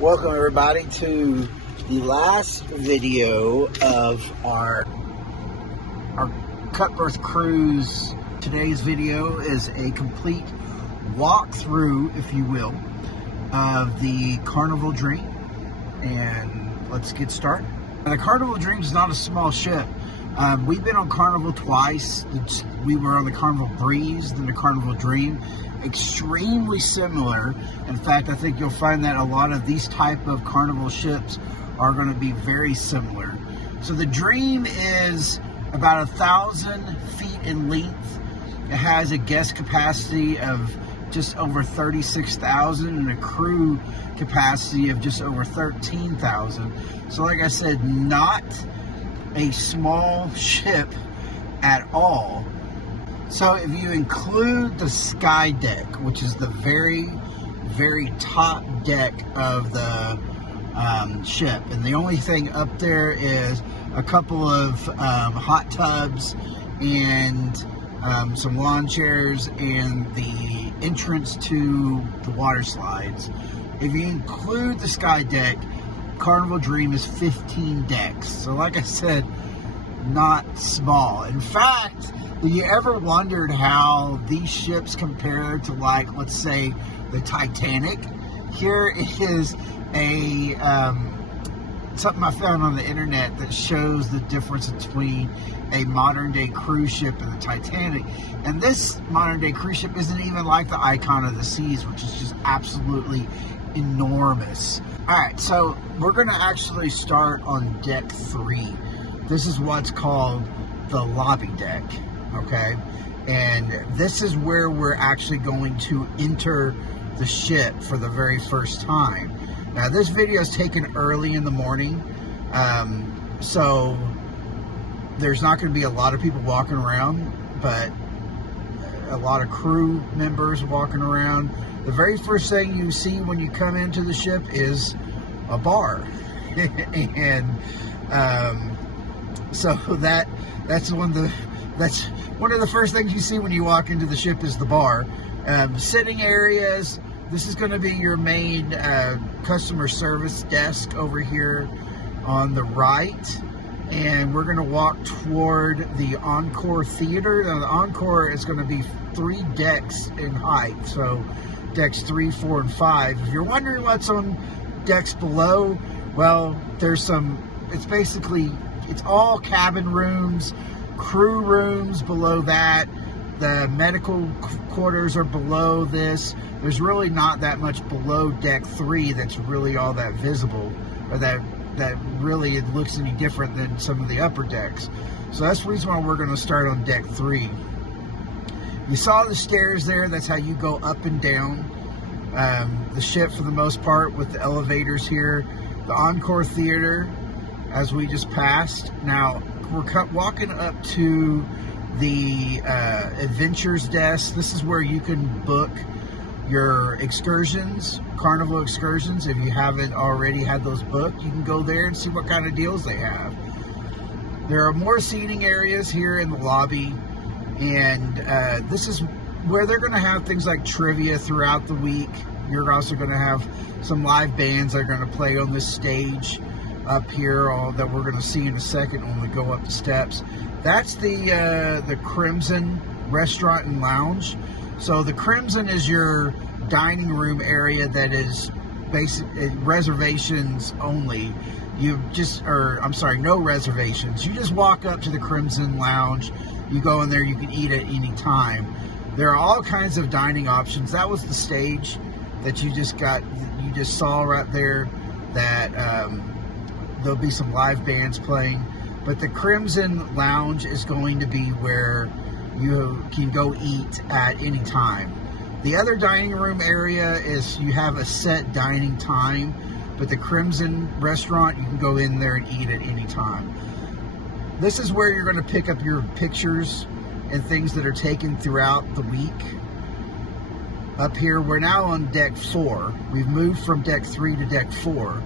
Welcome everybody to the last video of our Cutbirth cruise. Today's video is a complete walkthrough, if you will, of the Carnival Dream, and let's get started. Now, the Carnival Dream is not a small ship. We've been on Carnival twice. We were on the Carnival Breeze, then the Carnival Dream. Extremely similar. In fact, I think you'll find that a lot of these type of Carnival ships are going to be very similar. So the Dream is about 1,000 feet in length. It has a guest capacity of just over 36,000 and a crew capacity of just over 13,000. So like I said, not a small ship at all. So if you include the sky deck, which is the very, very top deck of the ship, and the only thing up there is a couple of hot tubs and some lawn chairs and the entrance to the water slides. If you include the sky deck, Carnival Dream is 15 decks. So like I said, not small. In fact, have you ever wondered how these ships compare to, like, let's say, the Titanic? Here is a something I found on the internet that shows the difference between a modern day cruise ship and the Titanic. And this modern day cruise ship isn't even like the Icon of the Seas, which is just absolutely enormous. Alright, so we're going to actually start on deck 3. This is what's called the lobby deck, okay? And this is where we're actually going to enter the ship for the very first time. Now, this video is taken early in the morning, so there's not going to be a lot of people walking around, but a lot of crew members walking around. The very first thing you see when you come into the ship is a bar. And so that's one of the first things you see when you walk into the ship is the bar. Sitting areas. This is going to be your main customer service desk over here on the right, and we're going to walk toward the Encore Theater. Now, the Encore is going to be 3 decks in height, so decks 3, 4, and 5. If you're wondering what's on decks below, well, there's some. It's all cabin rooms, crew rooms below that. The medical quarters are below this. There's really not that much below deck 3 that's really all that visible, or that really it looks any different than some of the upper decks. So that's the reason why we're going to start on deck 3. You saw the stairs there. That's how you go up and down the ship for the most part, with the elevators here. The Encore Theater, as we just passed. Now we're walking up to the Adventures desk. This is where you can book your excursions, Carnival excursions. If you haven't already had those booked, you can go there and see what kind of deals they have. There are more seating areas here in the lobby, and this is where they're going to have things like trivia throughout the week. You're also going to have some live bands that are going to play on this stage up here, that we're going to see in a second when we go up the steps. That's the Crimson Restaurant and Lounge. So the Crimson is your dining room area that is basic reservations only. No reservations. You just walk up to the Crimson Lounge. You go in there. You can eat at any time. There are all kinds of dining options. That was the stage that you just saw right there. That there'll be some live bands playing. But the Crimson Lounge is going to be where you can go eat at any time. The other dining room area is you have a set dining time, but the Crimson Restaurant, you can go in there and eat at any time. This is where you're going to pick up your pictures and things that are taken throughout the week. Up here, we're now on deck 4. We've moved from deck 3 to deck 4.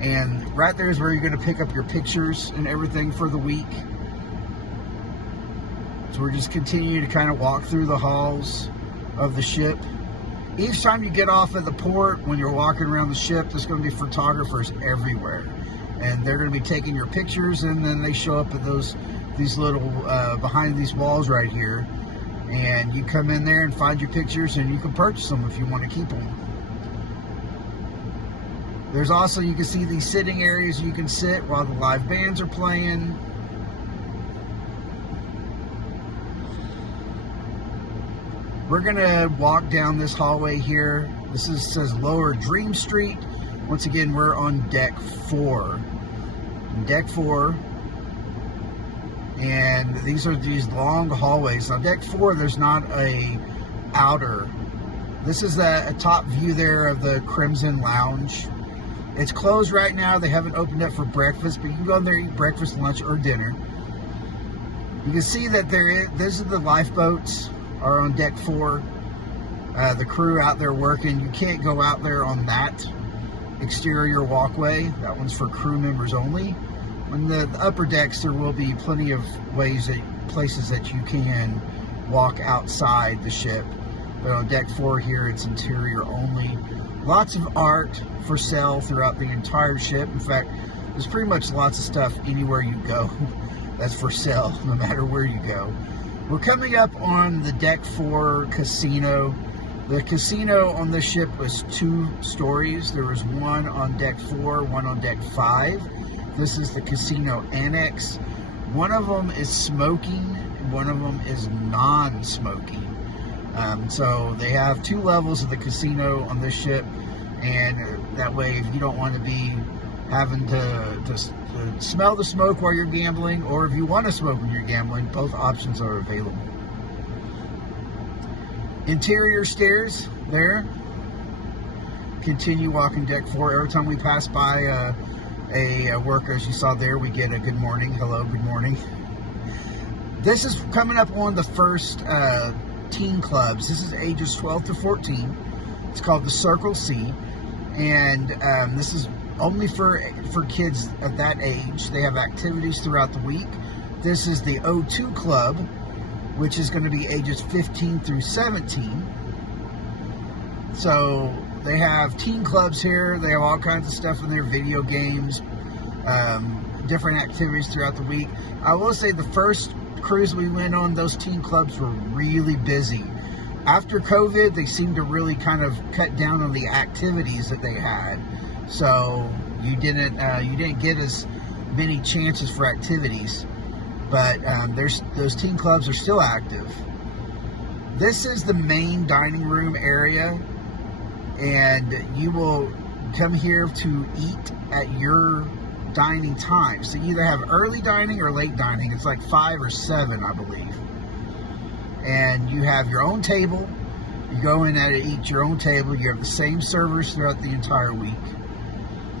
And right there is where you're going to pick up your pictures and everything for the week. So we're just continuing to kind of walk through the halls of the ship. Each time you get off at the port, when you're walking around the ship, there's going to be photographers everywhere, and they're going to be taking your pictures, and then they show up at these little behind these walls right here, and you come in there and find your pictures, and you can purchase them if you want to keep them. There's also, you can see these sitting areas you can sit while the live bands are playing. We're gonna walk down this hallway here. This says Lower Dream Street. Once again, we're on deck 4. Deck 4. And these are these long hallways. Now deck 4, there's not a outer. This is a top view there of the Crimson Lounge. It's closed right now. They haven't opened up for breakfast, but you can go in there and eat breakfast, lunch, or dinner. You can see that these are the lifeboats are on deck 4. The crew out there working. You can't go out there on that exterior walkway. That one's for crew members only. On the upper decks, there will be plenty of places that you can walk outside the ship. But on deck 4 here, it's interior only. Lots of art for sale throughout the entire ship. In fact, there's pretty much lots of stuff anywhere you go that's for sale, no matter where you go. We're coming up on the deck 4 casino. The casino on this ship was 2 stories. There was one on deck 4, one on deck 5. This is the casino annex. One of them is smoking, and one of them is non-smoking. So they have 2 levels of the casino on this ship, and that way, if you don't want to be having to smell the smoke while you're gambling, or if you want to smoke when you're gambling, both options are available. Interior stairs there. Continue walking deck 4. Every time we pass by a worker, as you saw there, we get a good morning, hello, good morning. This is coming up on the first teen clubs. This is ages 12 to 14. It's called the Circle C, and this is only for kids of that age. They have activities throughout the week. This is the O2 Club, which is going to be ages 15 through 17. So they have teen clubs here. They have all kinds of stuff in there, video games, different activities throughout the week. I will say the first cruise we went on, those teen clubs were really busy. After COVID, they seemed to really kind of cut down on the activities that they had. So you didn't get as many chances for activities, but those teen clubs are still active. This is the main dining room area, and you will come here to eat at your dining time. So you either have early dining or late dining. It's like 5 or 7, I believe. And you have your own table. You go in and eat your own table. You have the same servers throughout the entire week.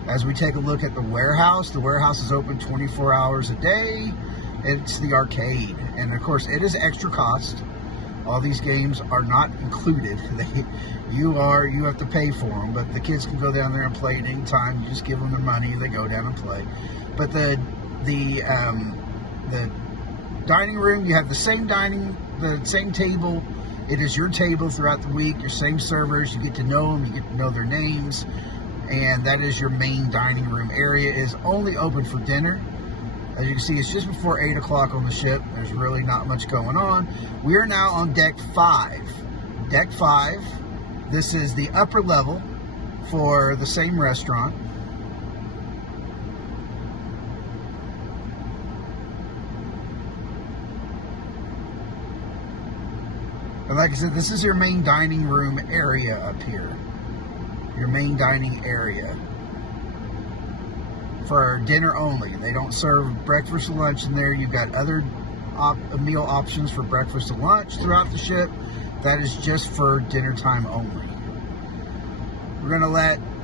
As we take a look at the warehouse is open 24 hours a day. It's the arcade, and of course it is extra cost. All these games are not included. You have to pay for them, but the kids can go down there and play at any time. You just give them the money, they go down and play. But the dining room, you have the same table. It is your table throughout the week. Your same servers. You get to know them. You get to know their names. And that is your main dining room area. It is only open for dinner. As you can see, it's just before 8 o'clock on the ship. There's really not much going on. We are now on deck 5. Deck 5. This is the upper level for the same restaurant. And like I said, this is your main dining room area up here. Your main dining area for dinner only. They don't serve breakfast or lunch in there. You've got other meal options for breakfast and lunch throughout the ship. That is just for dinner time only.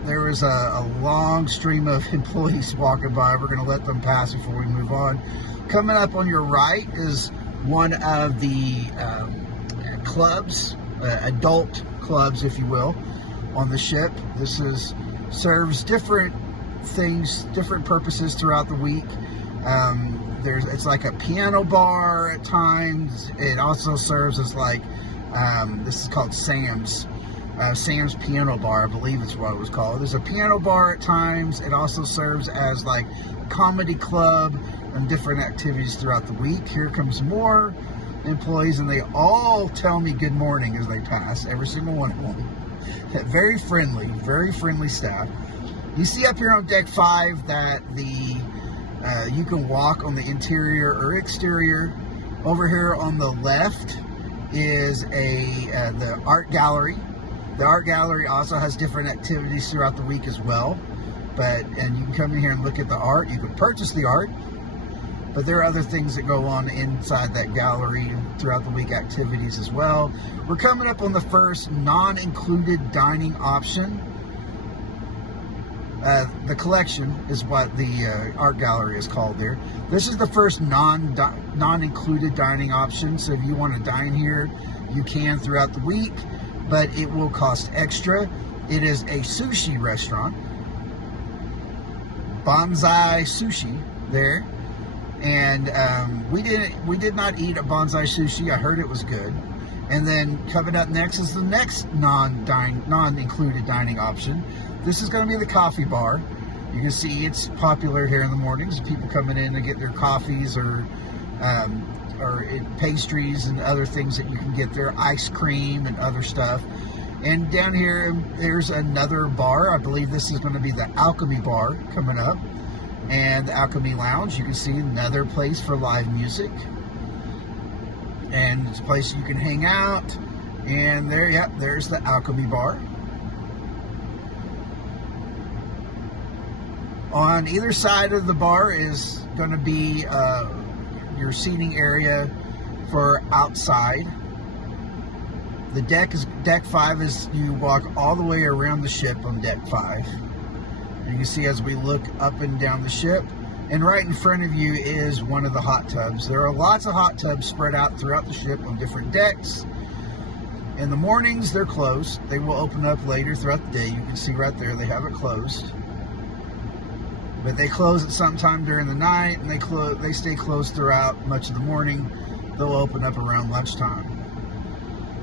There was a long stream of employees walking by. We're going to let them pass before we move on. Coming up on your right is one of the clubs, adult clubs, if you will, on the ship. This serves different things, different purposes throughout the week. It's like a piano bar at times. It also serves as like this is called Sam's. Sam's Piano Bar, I believe it's what it was called. There's a piano bar at times. It also serves as like a comedy club and different activities throughout the week. Here comes more employees, and they all tell me good morning as they pass, every single one of them. Very friendly staff. You see up here on deck 5 that you can walk on the interior or exterior. Over here on the left is the art gallery. The art gallery also has different activities throughout the week as well. And you can come in here and look at the art. You can purchase the art, but there are other things that go on inside that gallery throughout the week, activities as well. We're coming up on the first non-included dining option. The collection is what the art gallery is called there. This is the first non-included dining option. So if you want to dine here, you can throughout the week, but it will cost extra. It is a sushi restaurant, Bonsai Sushi there, and we did not eat a Bonsai Sushi. I heard it was good. And then coming up next is the next non-included dining option. This is going to be the coffee bar. You can see it's popular here in the mornings. People coming in to get their coffees or pastries and other things that you can get there, ice cream and other stuff. And down here, there's another bar. I believe this is going to be the Alchemy Bar coming up. And the Alchemy Lounge, you can see another place for live music. And it's a place you can hang out. And there's the Alchemy Bar. On either side of the bar is going to be your seating area for outside. The deck 5 is you walk all the way around the ship on deck 5. And you can see as we look up and down the ship, and right in front of you is one of the hot tubs. There are lots of hot tubs spread out throughout the ship on different decks. In the mornings, they're closed. They will open up later throughout the day. You can see right there, they have it closed. But they close at some time during the night, and they stay closed throughout much of the morning. They'll open up around lunchtime.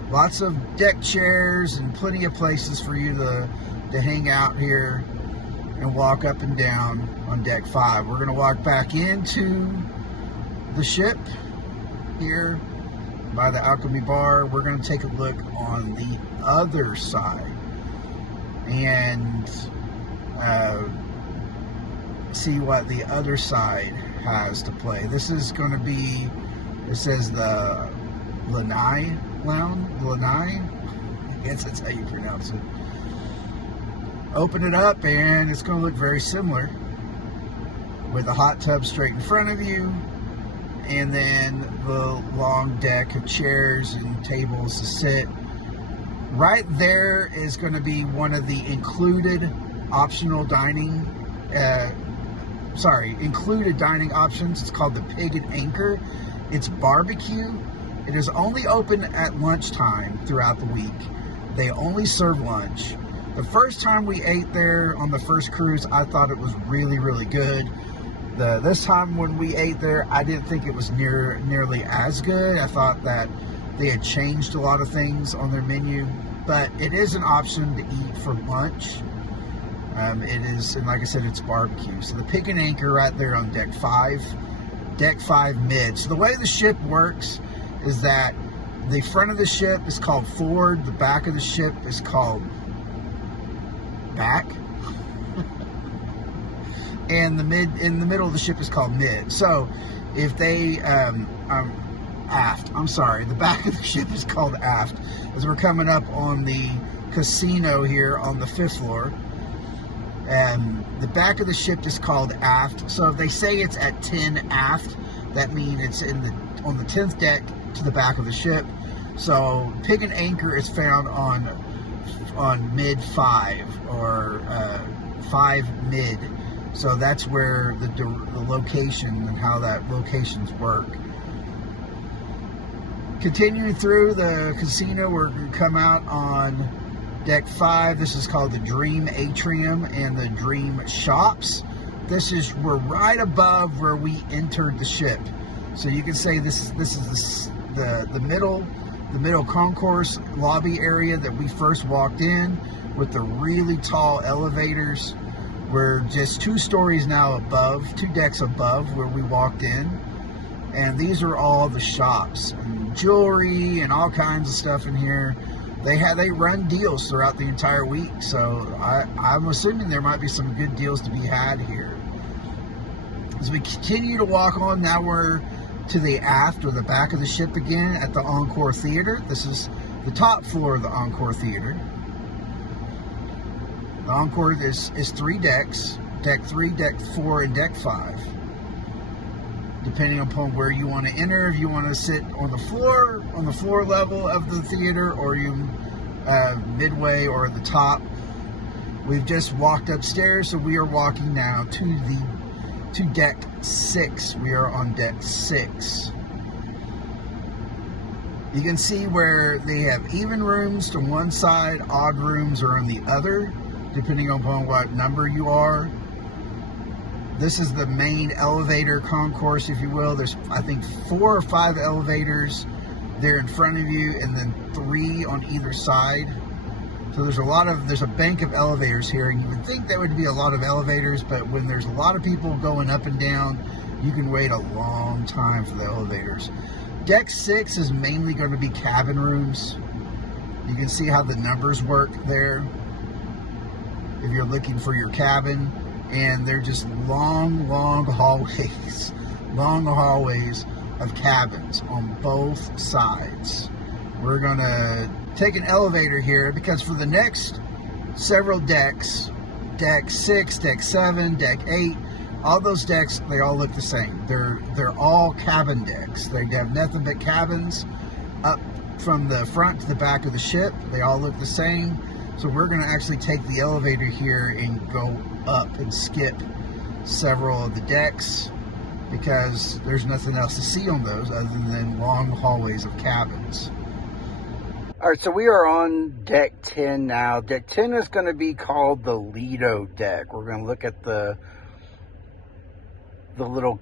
Lots of deck chairs and plenty of places for you to hang out here and walk up and down on deck 5. We're going to walk back into the ship here by the Alchemy Bar. We're going to take a look on the other side and see what the other side has to play. This is going to be, it says the Lanai Lounge, Lanai, I guess that's how you pronounce it. Open it up and it's going to look very similar, with a hot tub straight in front of you, and then the long deck of chairs and tables to sit. Right there is going to be one of the included optional dining included dining options. It's called the Pig and Anchor. It's barbecue. It is only open at lunchtime throughout the week. They only serve lunch. The first time we ate there on the first cruise, I thought it was really, really good. This time when we ate there, I didn't think it was nearly as good. I thought that they had changed a lot of things on their menu, but it is an option to eat for lunch. It is, and like I said, it's barbecue. So the Pig and Anchor right there on deck 5, deck 5 mid. So the way the ship works is that the front of the ship is called forward, the back of the ship is called back, and in the middle of the ship is called mid. So if they aft, I'm sorry, the back of the ship is called aft, as we're coming up on the casino here on the 5th floor. The back of the ship is called aft. So if they say it's at 10 aft, that means it's on the 10th deck to the back of the ship. So Pig and Anchor is found on mid 5 or 5 mid. So that's where the location and how that locations work. Continuing through the casino, we're going to come out on deck 5. This is called the Dream Atrium and the Dream Shops. We're right above where we entered the ship. So you can say this is the middle the middle concourse lobby area that we first walked in with the really tall elevators. We're just 2 stories now above, 2 decks above where we walked in. And these are all the shops and jewelry and all kinds of stuff in here. They run deals throughout the entire week, so I'm assuming there might be some good deals to be had here. As we continue to walk on, now we're to the aft or the back of the ship again at the Encore Theater. This is the top floor of the Encore Theater. The Encore is 3 decks, deck 3, deck 4, and deck 5. Depending upon where you want to enter, if you want to sit on the floor level of the theater, or you midway or the top. We've just walked upstairs, so we are walking now to deck 6. We are on deck 6. You can see where they have even rooms to one side, odd rooms are on the other, depending upon what number you are. This is the main elevator concourse, if you will. There's, I think, 4 or 5 elevators there in front of you, and then 3 on either side. So there's a bank of elevators here, and you would think there would be a lot of elevators, but when there's a lot of people going up and down, you can wait a long time for the elevators. Deck 6 is mainly going to be cabin rooms. You can see how the numbers work there if you're looking for your cabin. And they're just long hallways of cabins on both sides. We're gonna take an elevator here because for the next several decks, deck 6, deck 7, deck 8, all those decks, they all look the same. They're all cabin decks. They have nothing but cabins up from the front to the back of the ship. They all look the same. So we're going to actually take the elevator here and go up and skip several of the decks because there's nothing else to see on those other than long hallways of cabins. All right, so we are on deck 10 now. Deck 10 is going to be called the Lido deck. We're going to look at the little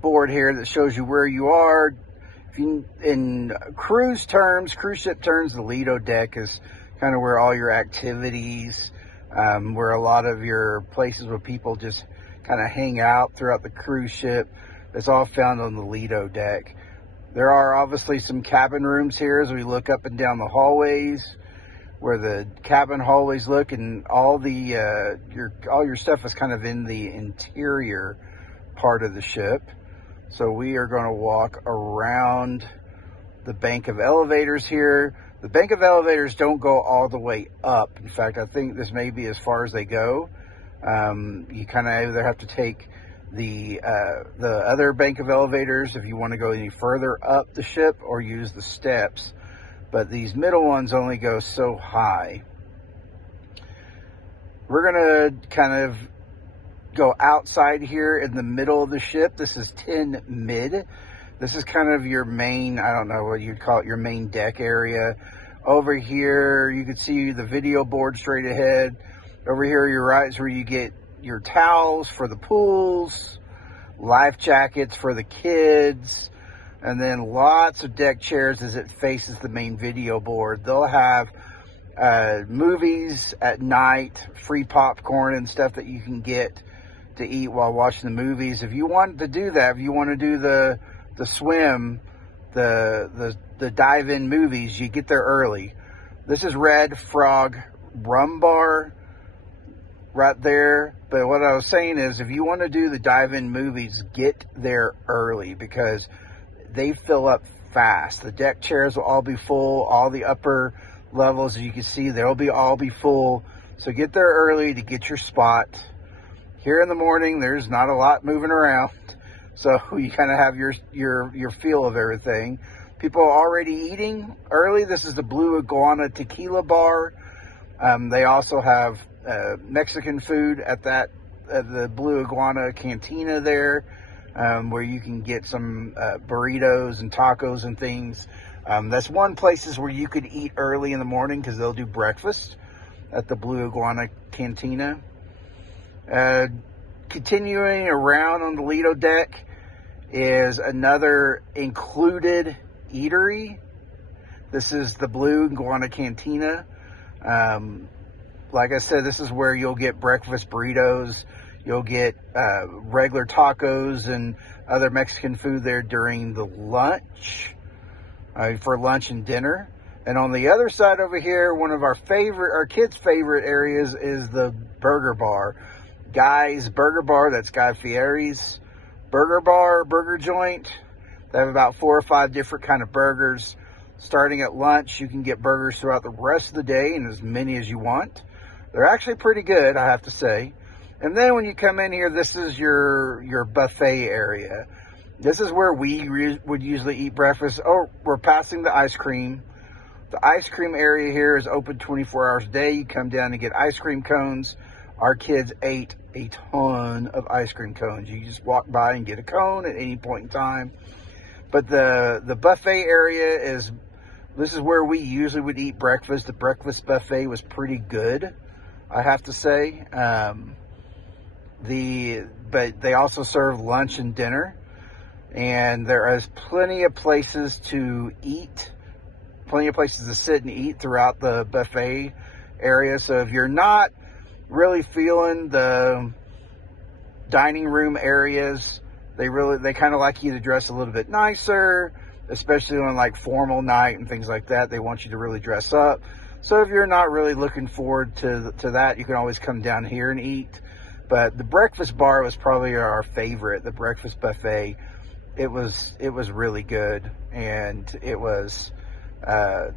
board here that shows you where you are. In cruise ship terms, the Lido deck is kind of where all your activities, where a lot of your places where people just kind of hang out throughout the cruise ship. It's all found on the Lido deck. There are obviously some cabin rooms here as we look up and down the hallways, where the cabin hallways look, and all your stuff is kind of in the interior part of the ship. So we are going to walk around the bank of elevators here. The bank of elevators don't go all the way up. In fact, I think this may be as far as they go. You kind of either have to take the other bank of elevators if you want to go any further up the ship, or use the steps. But these middle ones only go so high. We're going to kind of go outside here in the middle of the ship. This is 10 mid. This is kind of your main, I don't know what you'd call it, your main deck area. Over here, you can see the video board straight ahead. Over here, your right is where you get your towels for the pools, life jackets for the kids, and then lots of deck chairs as it faces the main video board. They'll have movies at night, free popcorn and stuff that you can get to eat while watching the movies. If you want to do that, if you want to do the swim, the dive-in movies, you get there early. This is Red Frog Rum Bar right there. But what I was saying is, if you want to do the dive-in movies, get there early because they fill up fast. The deck chairs will all be full. All the upper levels, as you can see, they'll all be full. So get there early to get your spot. Here in the morning, there's not a lot moving around. So you kind of have your feel of everything. People are already eating early. This is the Blue Iguana Tequila Bar. They also have Mexican food at the Blue Iguana Cantina there, where you can get some burritos and tacos and things. That's one places where you could eat early in the morning because they'll do breakfast at the Blue Iguana Cantina. Continuing around on the Lido deck is another included eatery. This is the Blue Iguana Cantina. Like I said, this is where you'll get breakfast burritos. You'll get regular tacos and other Mexican food there during the lunch, for lunch and dinner. And on the other side over here, one of our kids' favorite areas is the burger bar. Guy's Burger Bar, that's Guy Fieri's burger bar, burger joint. They have about 4 or 5 different kind of burgers. Starting at lunch, you can get burgers throughout the rest of the day and as many as you want. They're actually pretty good, I have to say. And then when you come in here, this is your buffet area. This is where we would usually eat breakfast. Oh, we're passing the ice cream. The ice cream area here is open 24 hours a day. You come down and get ice cream cones. Our kids ate a ton of ice cream cones. You just walk by and get a cone at any point in time. But the buffet area this is where we usually would eat breakfast. The breakfast buffet was pretty good, I have to say. But they also serve lunch and dinner. And there is plenty of places to eat. Plenty of places to sit and eat throughout the buffet area. So if you're not really feeling the dining room areas, they kind of like you to dress a little bit nicer, especially on like formal night and things like that. They want you to really dress up. So if you're not really looking forward to that, you can always come down here and eat. But the breakfast bar was probably our favorite, the breakfast buffet. It was really good, and it was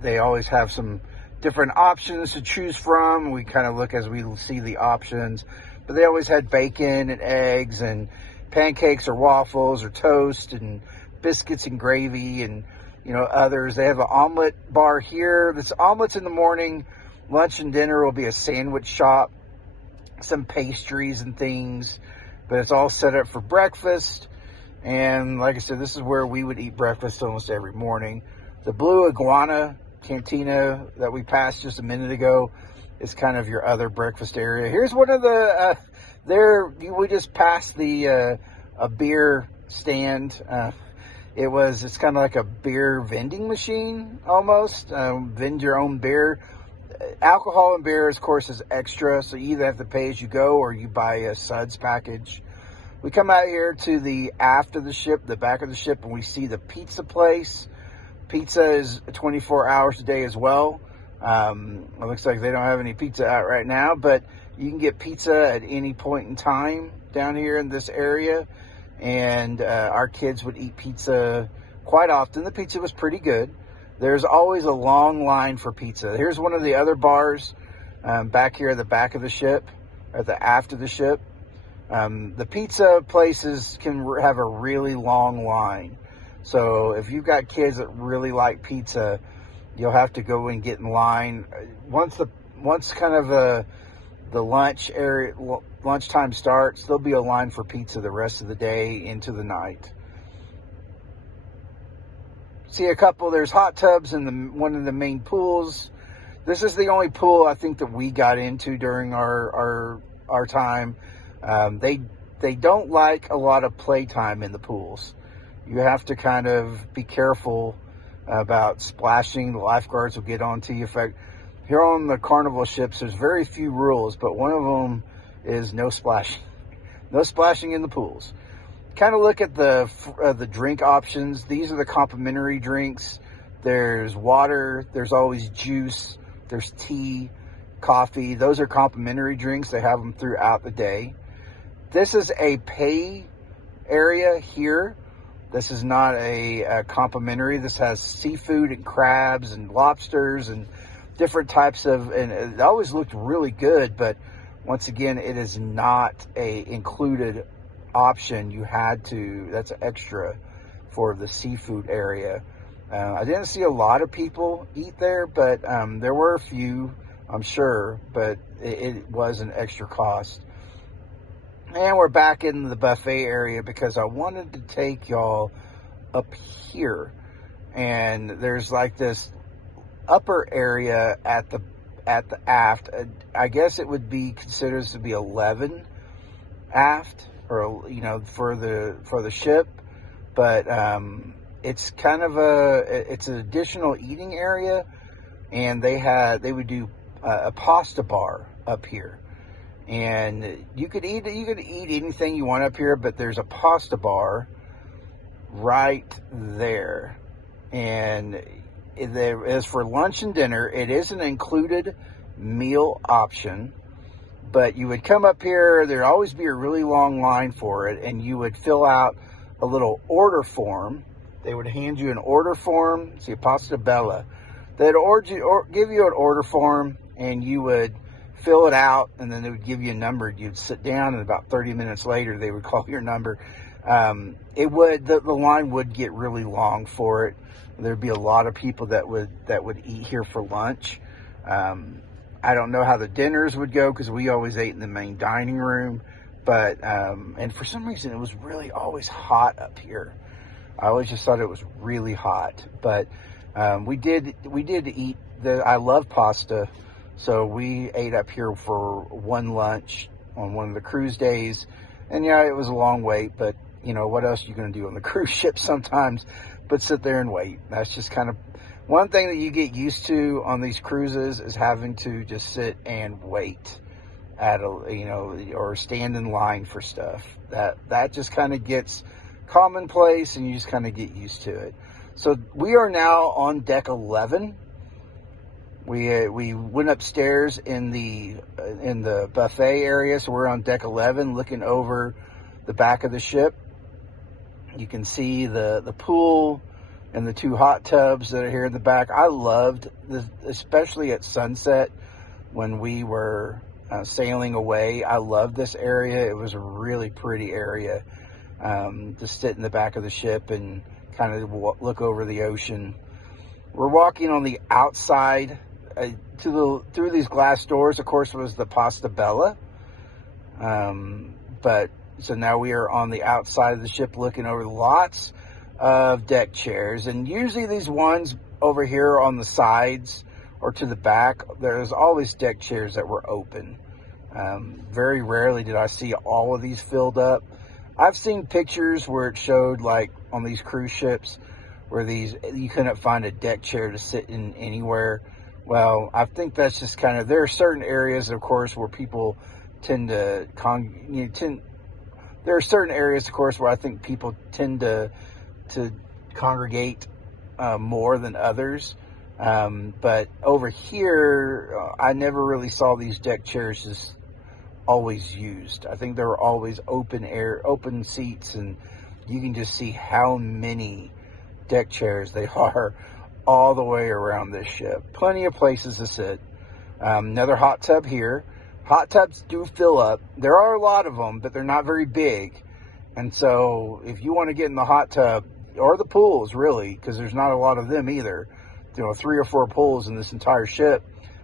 they always have some different options to choose from. We kind of look as we see the options, but they always had bacon and eggs and pancakes or waffles or toast and biscuits and gravy and others. They have an omelet bar here. That's omelets in the morning. Lunch and dinner will be a sandwich shop, some pastries and things, but it's all set up for breakfast. And like I said, this is where we would eat breakfast almost every morning. The Blue Iguana Cantina that we passed just a minute ago is kind of your other breakfast area. Here's one of the we just passed a beer stand. It's kind of like a beer vending machine almost. Vend your own beer. Alcohol and beer, of course, is extra, so you either have to pay as you go or you buy a suds package. We come out here to the aft of the ship, the back of the ship, and we see the pizza place. Pizza is 24 hours a day as well. It looks like they don't have any pizza out right now, but you can get pizza at any point in time down here in this area. And our kids would eat pizza quite often. The pizza was pretty good. There's always a long line for pizza. Here's one of the other bars back here at the back of the ship, at the aft of the ship. The pizza places can have a really long line. So if you've got kids that really like pizza, you'll have to go and get in line. Once kind of the lunchtime starts, there'll be a line for pizza the rest of the day into the night. See there's hot tubs in one of the main pools. This is the only pool I think that we got into during our time. They don't like a lot of playtime in the pools. You have to kind of be careful about splashing. The lifeguards will get onto you. In fact, here on the Carnival ships, there's very few rules, but one of them is no splashing. No splashing in the pools. Kind of look at the drink options. These are the complimentary drinks. There's water. There's always juice. There's tea, coffee. Those are complimentary drinks. They have them throughout the day. This is a pay area here. This is not a complimentary. This has seafood and crabs and lobsters and different types of, and it always looked really good, but once again, it is not a included option. You had to, that's extra for the seafood area. I didn't see a lot of people eat there, but there were a few, I'm sure, but it was an extra cost. And we're back in the buffet area because I wanted to take y'all up here. And there's like this upper area at the aft. I guess it would be considered to be 11 aft, or for the ship. But it's kind of it's an additional eating area, and they would do a pasta bar up here, and you could eat anything you want up here, but there's a pasta bar right there. And as for lunch and dinner, it is an included meal option, but you would come up here, there'd always be a really long line for it, and you would fill out a little order form. They would hand you an order form, see, pasta bella. They'd give you an order form, and you would fill it out, and then they would give you a number. You'd sit down, and about 30 minutes later, they would call your number. The line would get really long for it. There'd be a lot of people that would eat here for lunch. I don't know how the dinners would go, because we always ate in the main dining room. But and for some reason, it was really always hot up here. I always just thought it was really hot. But we did eat. I love pasta, so we ate up here for one lunch on one of the cruise days. And yeah, it was a long wait, but you know, what else are you going to do on the cruise ship sometimes but sit there and wait? That's just kind of one thing that you get used to on these cruises, is having to just sit and wait or stand in line for stuff. That just kind of gets commonplace, and you just kind of get used to it. So we are now on deck 11. We went upstairs in the buffet area, so we're on deck 11, looking over the back of the ship. You can see the pool and the 2 hot tubs that are here in the back. I loved this, especially at sunset when we were sailing away. I loved this area. It was a really pretty area to sit in the back of the ship and kind of look over the ocean. We're walking on the outside through these glass doors. Of course, was the Pasta Bella, but so now we are on the outside of the ship, looking over lots of deck chairs. And usually these ones over here on the sides or to the back, there's always deck chairs that were open. Very rarely did I see all of these filled up. I've seen pictures where it showed, like on these cruise ships, where you couldn't find a deck chair to sit in anywhere. Well, I think that's just kind of, there are certain areas, of course, where people tend to there are certain areas, of course, where I think people tend to congregate more than others. But over here, I never really saw these deck chairs just always used. I think there were always open seats, and you can just see how many deck chairs they are all the way around this ship. Plenty of places to sit. Another hot tub here. Hot tubs do fill up. There are a lot of them, but they're not very big. And so if you want to get in the hot tub, or the pools, really, because there's not a lot of them either. 3 or 4 pools in this entire ship.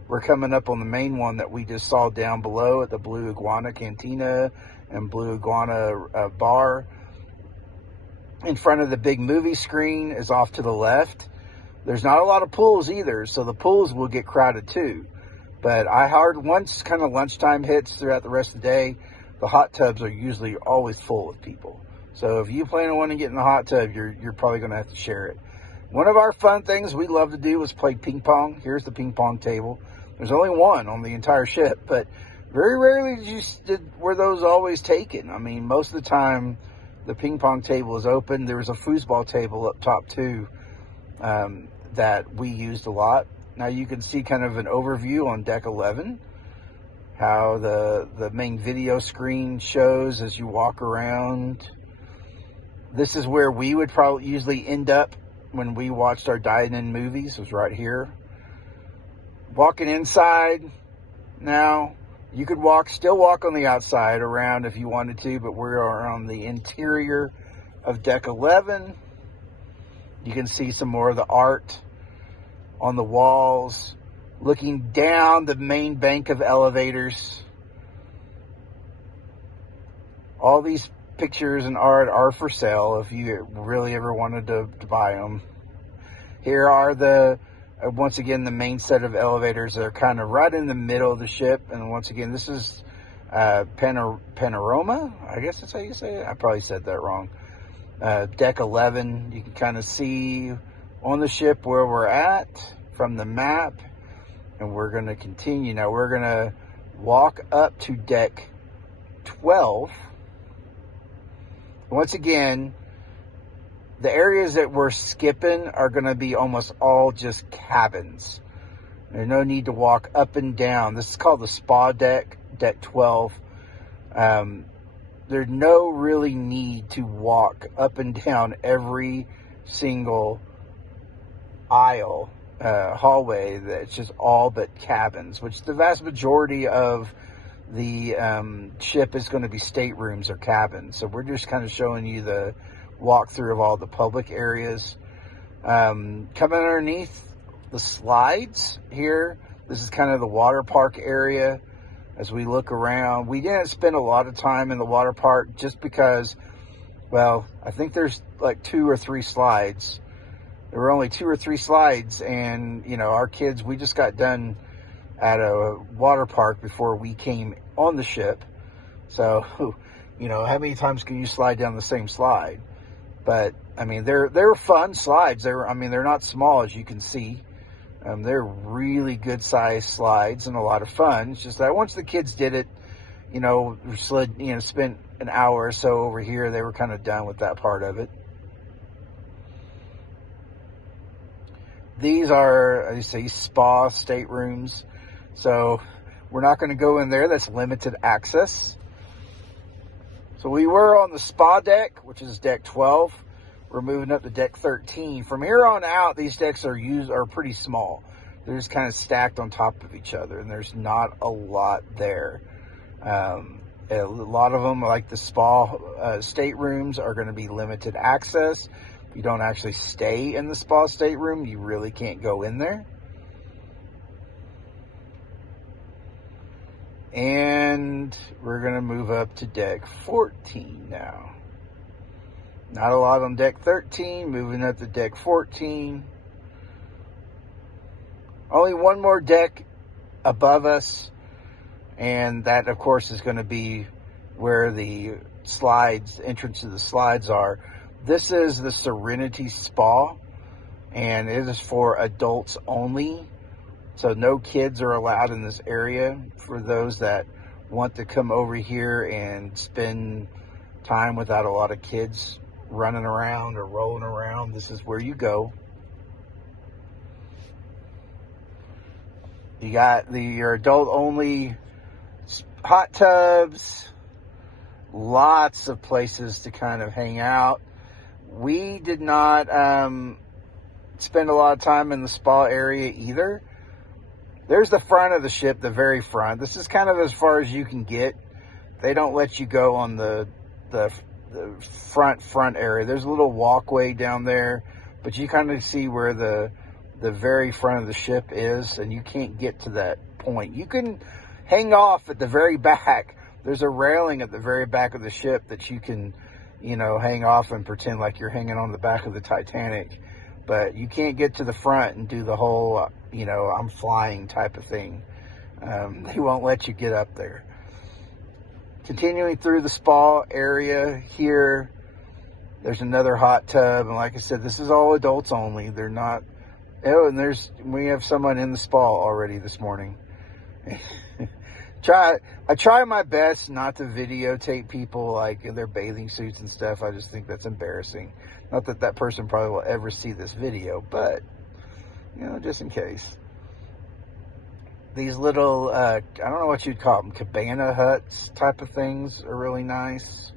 We're coming up on the main one that we just saw down below at the Blue Iguana Cantina and Blue Iguana Bar. In front of the big movie screen is off to the left. There's not a lot of pools either, so the pools will get crowded too. But once kind of lunchtime hits throughout the rest of the day, the hot tubs are usually always full with people. So if you plan on wanting to get in the hot tub, you're probably going to have to share it. One of our fun things we love to do was play ping pong. Here's the ping pong table. There's only one on the entire ship, but very rarely were those always taken. I mean, most of the time, the ping pong table is open. There was a foosball table up top too that we used a lot. Now you can see kind of an overview on deck 11, how the main video screen shows as you walk around. This is where we would probably usually end up when we watched our dine-in movies, was right here. Walking inside, now you could still walk on the outside around if you wanted to, but we are on the interior of deck 11. You can see some more of the art on the walls, looking down the main bank of elevators. All these pictures and art are for sale if you really ever wanted to buy them. Here are once again, the main set of elevators that are kind of right in the middle of the ship. And once again, this is Panorama. I guess that's how you say it. I probably said that wrong. deck 11. You can kind of see on the ship where we're at from the map, and we're going to continue. Now we're going to walk up to deck 12. Once again, the areas that we're skipping are going to be almost all just cabins. There's no need to walk up and down. This is called the spa deck, deck 12. There's no really need to walk up and down every single aisle, hallway that's just all but cabins, which the vast majority of the ship is going to be staterooms or cabins. So we're just kind of showing you the walkthrough of all the public areas. Coming underneath the slides here, this is kind of the water park area. As we look around, we didn't spend a lot of time in the water park just because, well, I think there's like 2 or 3 slides. There were only 2 or 3 slides, and you know, our kids, we just got done at a water park before we came on the ship. So, you know, how many times can you slide down the same slide? But I mean, they're fun slides. I mean, they're not small, as you can see. They're really good sized slides and a lot of fun. It's just that once the kids did it, you know, spent an hour or so over here, they were kind of done with that part of it. These are, as you say, spa staterooms. So we're not going to go in there. That's limited access. So we were on the spa deck, which is deck 12. We're moving up to deck 13. From here on out, these decks are pretty small. They're just kind of stacked on top of each other, and there's not a lot there. A lot of them, like the spa staterooms, are going to be limited access. If you don't actually stay in the spa stateroom, you really can't go in there. And we're going to move up to deck 14 now. Not a lot on deck 13, moving up to deck 14. Only one more deck above us, and that, of course, is going to be where the slides, entrance to the slides are. This is the Serenity Spa, and it is for adults only. So no kids are allowed in this area. For those that want to come over here and spend time without a lot of kids running around or rolling around, this is where you go. You got your adult only hot tubs, lots of places to kind of hang out. We did not spend a lot of time in the spa area either. There's the front of the ship, the very front. This is kind of as far as you can get. They don't let you go on the front area. There's a little walkway down there, but you kind of see where the very front of the ship is, and you can't get to that point. You can hang off at the very back. There's a railing at the very back of the ship that you can, you know, hang off and pretend like you're hanging on the back of the Titanic. But you can't get to the front and do the whole, you know, I'm flying type of thing. They won't let you get up there. Continuing through the spa area here, there's another hot tub. And like I said, this is all adults only. They're not, oh, and we have someone in the spa already this morning. I try my best not to videotape people like in their bathing suits and stuff. I just think that's embarrassing. Not that that person probably will ever see this video, but, you know, just in case. These little, I don't know what you'd call them, cabana huts type of things are really nice.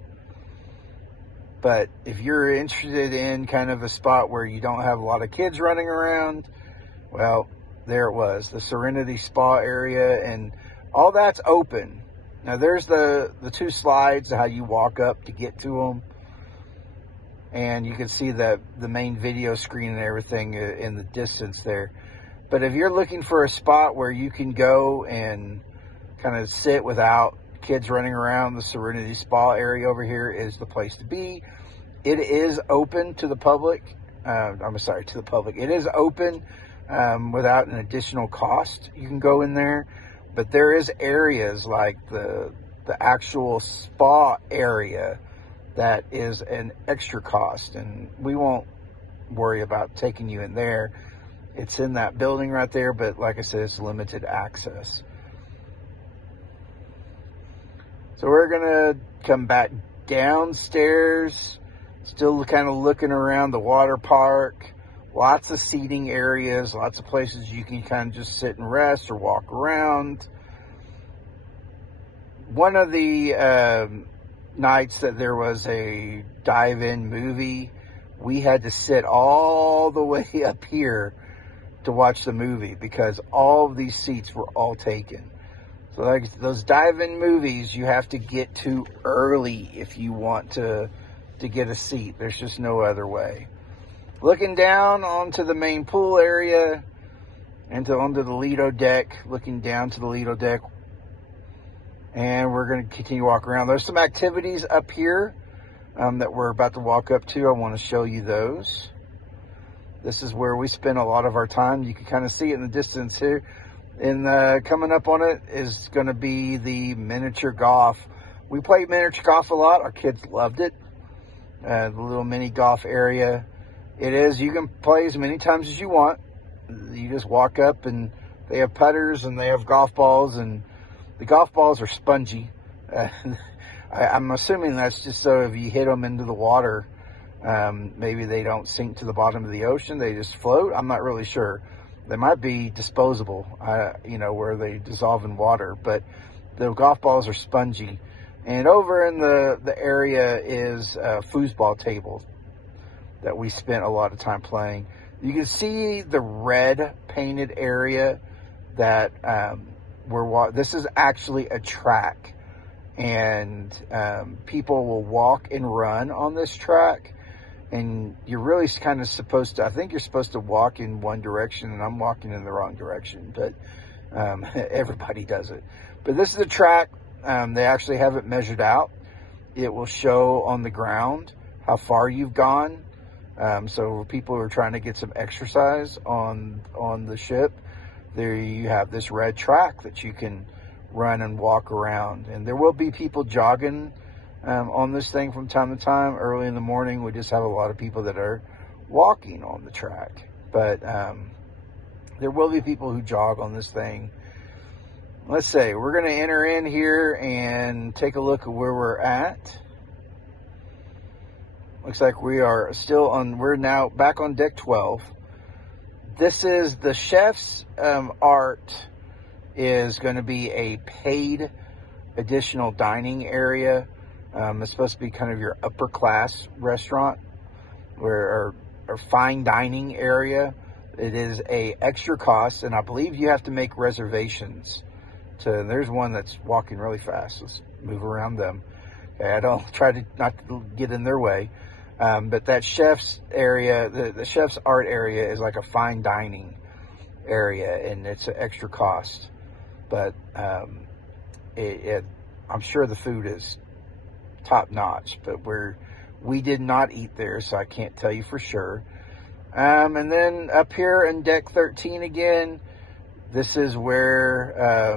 But if you're interested in kind of a spot where you don't have a lot of kids running around, well, there it was, the Serenity Spa area, and all that's open. Now there's the 2 slides, how you walk up to get to them. And you can see the main video screen and everything in the distance there. But if you're looking for a spot where you can go and kind of sit without kids running around, the Serenity Spa area over here is the place to be. It is open to the public. To the public. It is open without an additional cost. You can go in there. But there is areas like the actual spa area that is an extra cost, and we won't worry about taking you in there. It's in that building right there, but like I said, it's limited access. So we're gonna come back downstairs, still kind of looking around the water park. Lots of seating areas, lots of places you can kind of just sit and rest or walk around. One of the nights that there was a dive-in movie, we had to sit all the way up here to watch the movie because all of these seats were all taken. So like those dive-in movies, you have to get to early if you want to get a seat. There's just no other way. Looking down onto the main pool area and onto the Lido deck, looking down to the Lido deck. And we're going to continue to walk around. There's some activities up here that we're about to walk up to. I want to show you those. This is where we spend a lot of our time. You can kind of see it in the distance here. And coming up on it is going to be the miniature golf. We played miniature golf a lot. Our kids loved it. The little mini golf area. It is, you can play as many times as you want. You just walk up and they have putters and they have golf balls, and the golf balls are spongy. I'm assuming that's just so if you hit them into the water, maybe they don't sink to the bottom of the ocean. They just float. I'm not really sure. They might be disposable, where they dissolve in water, but the golf balls are spongy. And over in the area is a foosball table that we spent a lot of time playing. You can see the red painted area that this is actually a track, and people will walk and run on this track, and you're really kind of supposed to, I think you're supposed to walk in one direction, and I'm walking in the wrong direction, but everybody does it. But this is the track. They actually have it measured out. It will show on the ground how far you've gone. So people who are trying to get some exercise on the ship, there you have this red track that you can run and walk around. And there will be people jogging on this thing from time to time. Early in the morning, we just have a lot of people that are walking on the track. But there will be people who jog on this thing. Let's say we're going to enter in here and take a look at where we're at. Looks like we are still on, we're now back on deck 12. This is the chef's art is going to be a paid additional dining area. It's supposed to be kind of your upper class restaurant or fine dining area. It is a extra cost, and I believe you have to make reservations. There's one that's walking really fast. Let's move around them. Okay, I don't try to not to get in their way. But that chef's area, the chef's art area is like a fine dining area, and it's an extra cost. But I'm sure the food is top notch, but we did not eat there, so I can't tell you for sure. And then up here in deck 13 again, this is where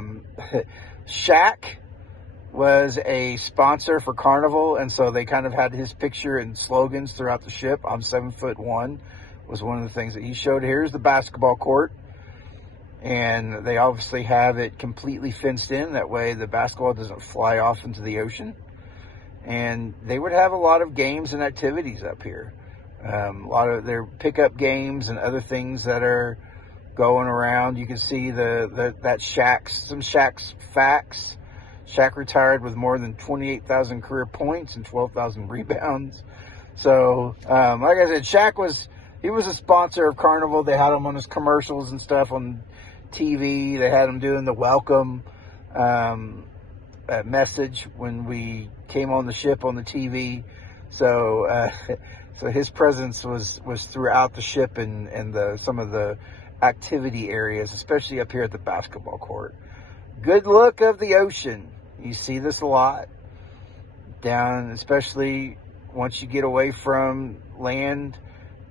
Shaq was a sponsor for Carnival, and so they kind of had his picture and slogans throughout the ship. I'm 7'1" was one of the things that he showed. Here's the basketball court, and they obviously have it completely fenced in. That way the basketball doesn't fly off into the ocean. And they would have a lot of games and activities up here. A lot of their pickup games and other things that are going around. You can see that Shaq's facts. Shaq retired with more than 28,000 career points and 12,000 rebounds. So, like I said, Shaq was a sponsor of Carnival. They had him on his commercials and stuff on TV. They had him doing the welcome message when we came on the ship on the TV. So, so his presence was throughout the ship and some of the activity areas, especially up here at the basketball court. Good look of the ocean. You see this a lot down, especially once you get away from land.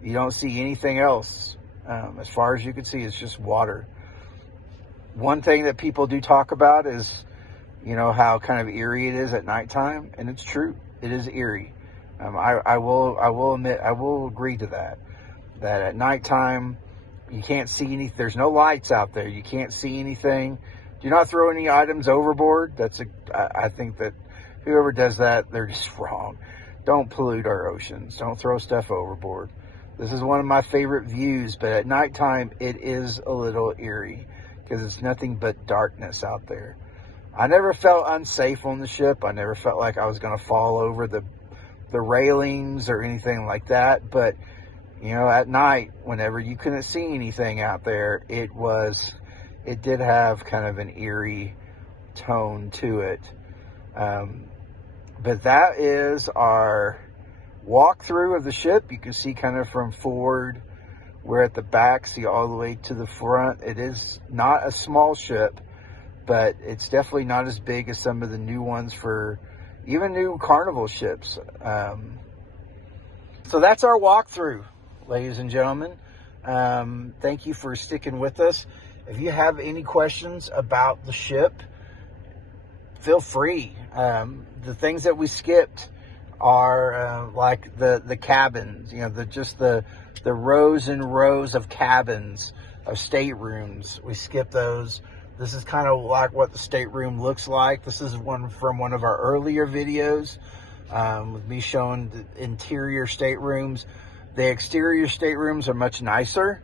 You don't see anything else. As far as you can see, it's just water. One thing that people do talk about is, how kind of eerie it is at nighttime, and it's true. It is eerie. I will admit, I will agree to that. That at nighttime, you can't see anything. There's no lights out there. You can't see anything. Do not throw any items overboard. I think that whoever does that, they're just wrong. Don't pollute our oceans. Don't throw stuff overboard. This is one of my favorite views, but at nighttime, it is a little eerie because it's nothing but darkness out there. I never felt unsafe on the ship. I never felt like I was going to fall over the railings or anything like that. But, you know, at night, whenever you couldn't see anything out there, it did have kind of an eerie tone to it. But that is our walkthrough of the ship. You can see kind of from forward. We're at the back, see all the way to the front. It is not a small ship, but it's definitely not as big as some of the new ones for even new Carnival ships. So that's our walkthrough, ladies and gentlemen. Thank you for sticking with us. If you have any questions about the ship, feel free. The things that we skipped are like the cabins, you know, the rows and rows of cabins of staterooms. We skipped those. This is kind of like what the stateroom looks like. This is one from one of our earlier videos with me showing the interior staterooms. The exterior staterooms are much nicer.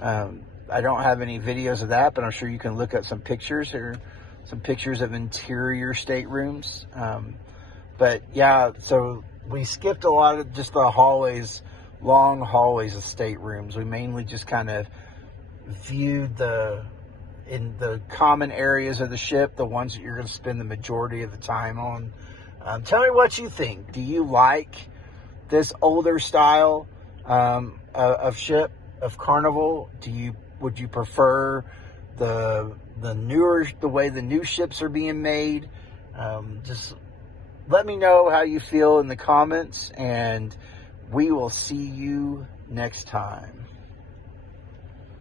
I don't have any videos of that, but I'm sure you can look at some pictures here. Some pictures of interior staterooms. But yeah, so we skipped a lot of just the hallways, long hallways of staterooms. We mainly just kind of viewed in the common areas of the ship, the ones that you're going to spend the majority of the time on. Tell me what you think. Do you like this older style of ship, of Carnival? Would you prefer the way the new ships are being made? Just let me know how you feel in the comments, and we will see you next time.